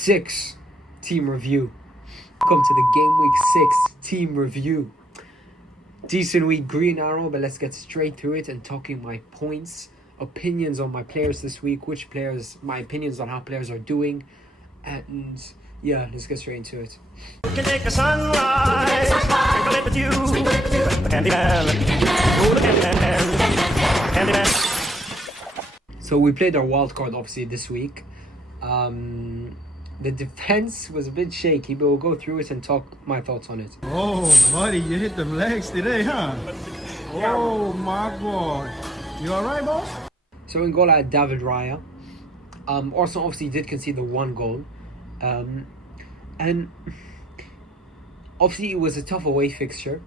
6 team review. Welcome to the game week 6 team review. Decent week, green arrow, but let's get straight through it and talking my points, opinions on my players this week, my opinions on how players are doing, and yeah, let's get straight into it. You can take the sunrise, sprinkle it with you, Candyman. So we played our wildcard obviously this week. The defense was a bit shaky, but we'll go through it and talk my thoughts on it. Oh, buddy, you hit them legs today, huh? Oh, my boy. You all right, boss? So in goal I had David Raya. Arsenal obviously did concede the 1 goal. And obviously it was a tough away fixture.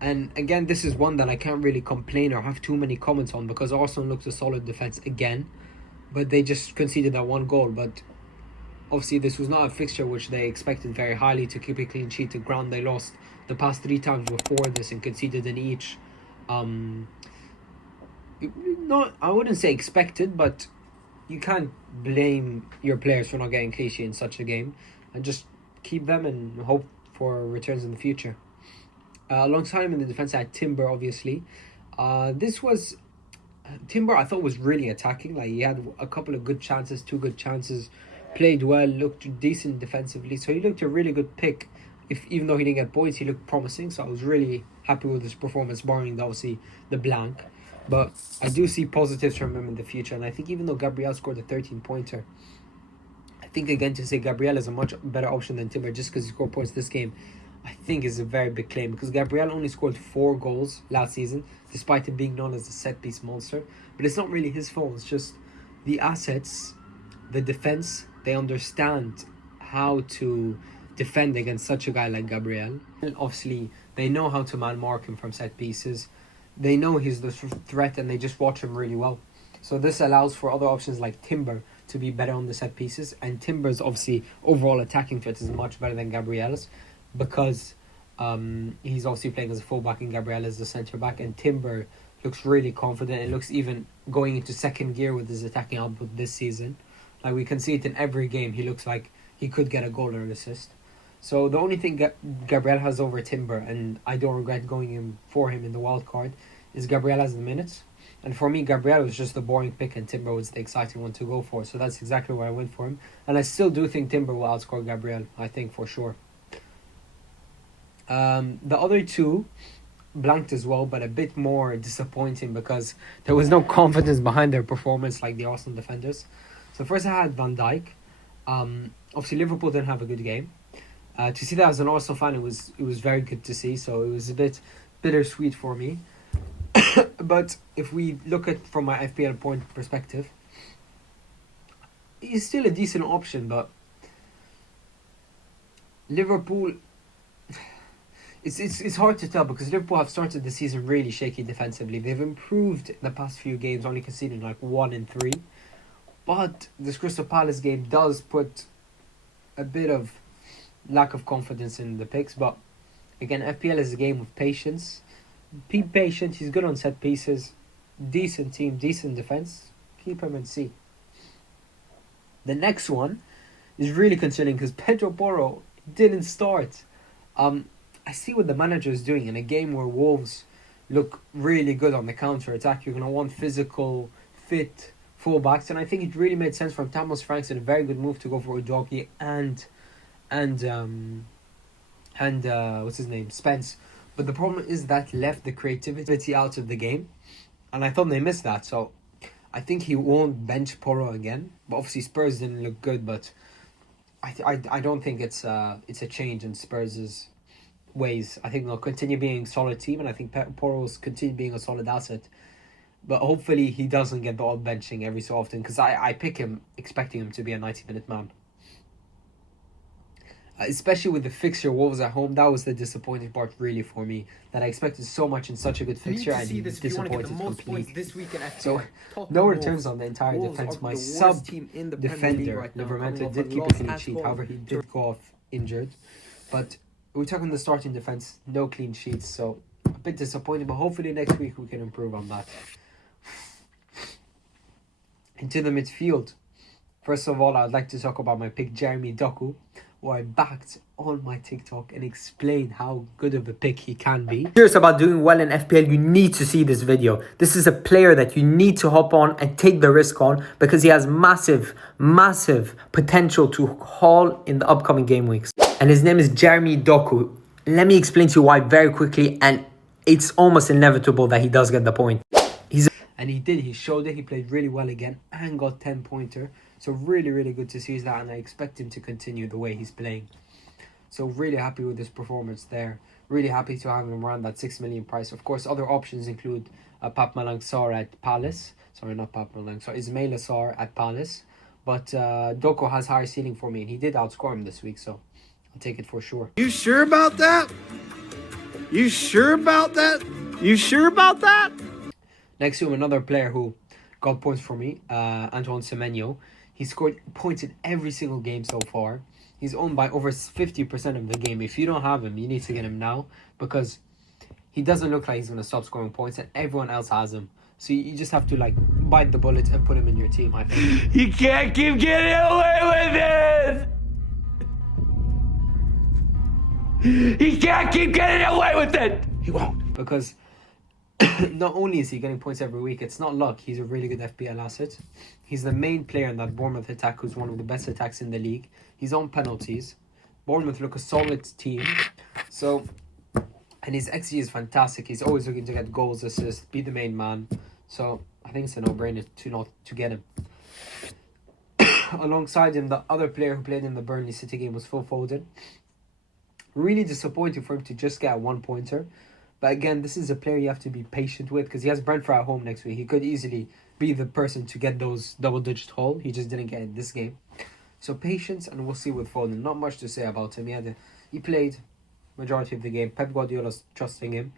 And again, this is one that I can't really complain or have too many comments on because Arsenal looked a solid defense again. But they just conceded that 1 goal. But obviously this was not a fixture which they expected very highly to keep a clean sheet. The ground they lost the past 3 times before this and conceded in each. Not, I wouldn't say expected, but you can't blame your players for not getting clean sheet in such a game. And just keep them and hope for returns in the future. Alongside him in the defense I had Timber, obviously. Timber I thought was really attacking. Like he had a couple of good chances, 2 good chances, played well, looked decent defensively. So he looked a really good pick. Even though he didn't get points, he looked promising. So I was really happy with his performance, barring obviously the blank. But I do see positives from him in the future. And I think even though Gabriel scored a 13-pointer, I think again to say Gabriel is a much better option than Timber just because he scored points this game, I think is a very big claim. Because Gabriel only scored 4 goals last season, despite him being known as a set-piece monster. But it's not really his fault. It's just the assets, the defense, they understand how to defend against such a guy like Gabriel. Obviously, they know how to man-mark him from set pieces. They know he's the threat and they just watch him really well. So this allows for other options like Timber to be better on the set pieces. And Timber's obviously overall attacking threat is much better than Gabriel's because he's obviously playing as a fullback and Gabriel is the centre-back. And Timber looks really confident. It looks even going into second gear with his attacking output this season. Like we can see it in every game. He looks like he could get a goal or an assist. So the only thing Gabriel has over Timber, and I don't regret going in for him in the wild card, is Gabriel has the minutes. And for me, Gabriel was just the boring pick and Timber was the exciting one to go for. So that's exactly where I went for him. And I still do think Timber will outscore Gabriel, I think for sure. The other 2 blanked as well, but a bit more disappointing because there was no confidence behind their performance like the Arsenal defenders. So first I had Van Dijk. Obviously Liverpool didn't have a good game. To see that as an Arsenal fan, it was very good to see. So it was a bit bittersweet for me. But if we look at from my FPL point perspective, he's still a decent option. But Liverpool, it's hard to tell because Liverpool have started the season really shaky defensively. They've improved the past few games, only conceding like 1 and 3. But this Crystal Palace game does put a bit of lack of confidence in the picks. But again, FPL is a game of patience. Be patient. He's good on set pieces. Decent team, decent defense. Keep him and see. The next one is really concerning because Pedro Porro didn't start. I see what the manager is doing in a game where Wolves look really good on the counter-attack. You're going to want physical, fit fullbacks, and I think it really made sense from Thomas Franks and a very good move to go for Udogie and what's his name, Spence. But the problem is that left the creativity out of the game, and I thought they missed that. So I think he won't bench Porro again. But obviously Spurs didn't look good, but I don't think it's a change in Spurs' ways. I think they'll continue being a solid team, and I think Porro will continue being a solid asset. But hopefully he doesn't get the odd benching every so often because I pick him expecting him to be a 90-minute man. Especially with the fixture Wolves at home, that was the disappointing part really for me. That I expected so much in such a good fixture and he disappointed completely. So no returns on the entire defense. My sub-defender, Livermore, did keep a clean sheet. However, he did go off injured. But we're talking the starting defense, no clean sheets. So a bit disappointing, but hopefully next week we can improve on that. Into the midfield. First of all, I'd like to talk about my pick, Jeremy Doku, who I backed on my TikTok and explained how good of a pick he can be. Serious about doing well in FPL, you need to see this video. This is a player that you need to hop on and take the risk on because he has massive potential to haul in the upcoming game weeks. And his name is Jeremy Doku. Let me explain to you why very quickly, and it's almost inevitable that he does get the point. And he did. He showed it. He played really well again and got 10-pointer. So really good to see that, and I expect him to continue the way he's playing. So really happy with his performance there. Really happy to have him around that 6 million price. Of course, other options include Pap Malang Sarr at Palace. Sorry, not Pap Malang Sarr. Ismail Sarr at Palace. But Doko has higher ceiling for me, and he did outscore him this week, so I'll take it for sure. You sure about that? You sure about that? You sure about that? Next to him, another player who got points for me, Antoine Semenyo. He scored points in every single game so far. He's owned by over 50% of the game. If you don't have him, you need to get him now because he doesn't look like he's going to stop scoring points and everyone else has him. So you just have to like bite the bullet and put him in your team, I think. You can't keep getting away with it! He can't keep getting away with it! He won't. Because not only is he getting points every week, it's not luck. He's a really good FPL asset. He's the main player in that Bournemouth attack, who's one of the best attacks in the league. He's on penalties. Bournemouth look a solid team. So, and his XG is fantastic. He's always looking to get goals, assists, be the main man. So I think it's a no-brainer to get him. Alongside him, the other player who played in the Burnley City game was Phil Foden. Really disappointing for him to just get a 1-pointer. But again, this is a player you have to be patient with because he has Brentford at home next week. He could easily be the person to get those double-digit haul. He just didn't get it this game. So patience, and we'll see with Foden. Not much to say about him. He played majority of the game. Pep Guardiola's trusting him.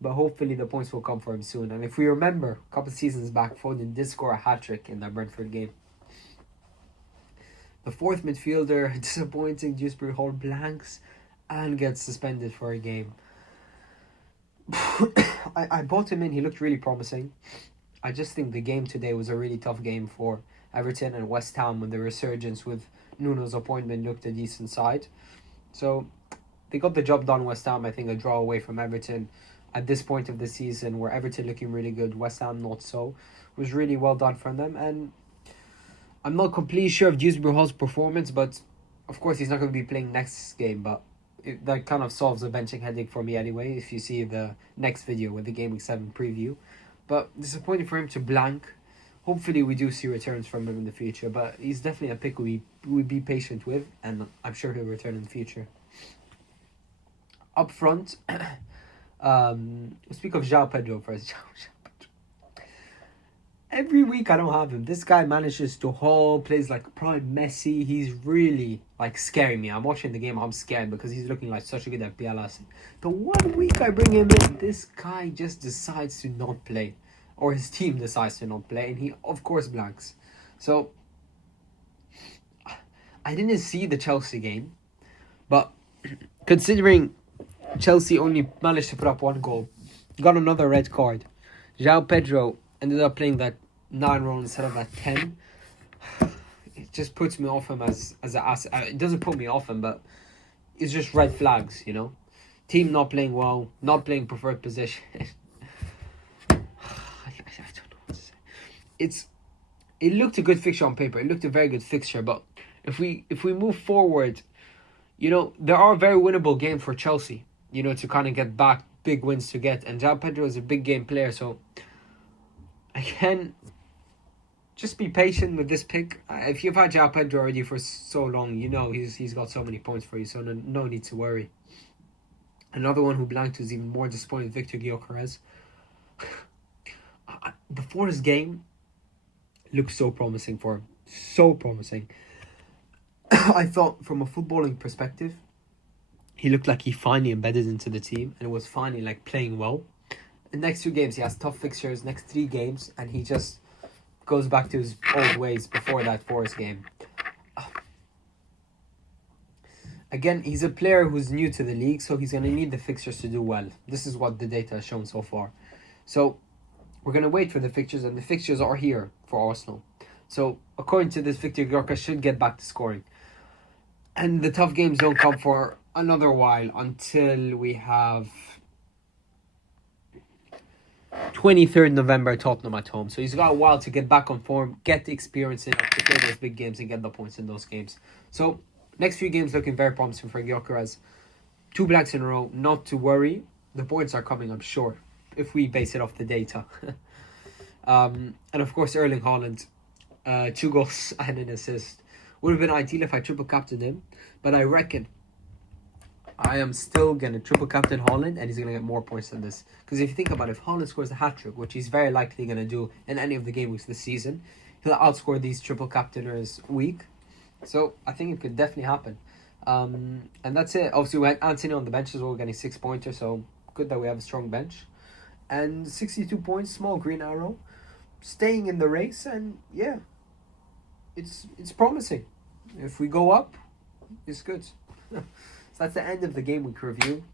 But hopefully the points will come for him soon. And if we remember, a couple of seasons back, Foden did score a hat-trick in that Brentford game. The fourth midfielder, disappointing. Dewsbury Hall blanks and gets suspended for a game. I bought him in. He looked really promising. I just think the game today was a really tough game for Everton and West Ham when the resurgence with Nuno's appointment looked a decent side. So they got the job done, West Ham. I think a draw away from Everton at this point of the season where Everton looking really good, West Ham not so, was really well done from them. And I'm not completely sure of Dewsbury Hall's performance, but of course he's not going to be playing next game, but that kind of solves the benching headache for me anyway, if you see the next video with the Game Week 7 preview. But disappointing for him to blank. Hopefully we do see returns from him in the future, but he's definitely a pick we'd be patient with, and I'm sure he'll return in the future. Up front, we'll speak of João Pedro first. Every week I don't have him. This guy manages to haul, plays like prime Messi. He's really like scaring me. I'm watching the game, I'm scared because he's looking like such a good FPL asset. The 1 week I bring him in, this guy just decides to not play. Or his team decides to not play, and he of course blanks. So I didn't see the Chelsea game, but considering Chelsea only managed to put up 1 goal, got another red card, João Pedro ended up playing that 9 role instead of that 10. It just puts me off him as an asset. It doesn't put me off him, but it's just red flags, you know. Team not playing well, not playing preferred position. I don't know what to say. It looked a good fixture on paper. It looked a very good fixture, but if we move forward, you know, there are very winnable games for Chelsea, you know, to kind of get back, big wins to get. And João Pedro is a big game player, so again, just be patient with this pick. If you've had João Pedro already for so long, you know he's got so many points for you, so no need to worry. Another one who blanked was even more disappointed, Victor Gyökeres. Before this game, looked so promising for him. So promising. I thought from a footballing perspective, he looked like he finally embedded into the team and was finally like playing well. The next 2 games, he has tough fixtures, next 3 games, and he just goes back to his old ways before that Forest game. Again, he's a player who's new to the league, so he's going to need the fixtures to do well. This is what the data has shown so far. So we're going to wait for the fixtures, and the fixtures are here for Arsenal. So according to this, Victor Gyökeres should get back to scoring. And the tough games don't come for another while until we have 23rd November Tottenham at home. So he's got a while to get back on form, get the experience in to play those big games and get the points in those games. So next few games looking very promising for Gyökeres. 2 blanks in a row, not to worry. The points are coming, I'm sure, if we base it off the data. And of course Erling Haaland, 2 goals and an assist. Would have been ideal if I triple captained him, but I reckon I am still going to triple captain Haaland and he's going to get more points than this. Because if you think about it, if Haaland scores a hat-trick, which he's very likely going to do in any of the game weeks this season, he'll outscore these triple captainers week. So I think it could definitely happen. And that's it. Obviously we had Anthony on the bench as well, getting 6 pointers, so good that we have a strong bench. And 62 points, small green arrow, staying in the race, and yeah, it's promising. If we go up, it's good. So that's the end of the game week review.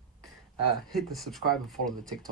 Hit the subscribe and follow the TikTok.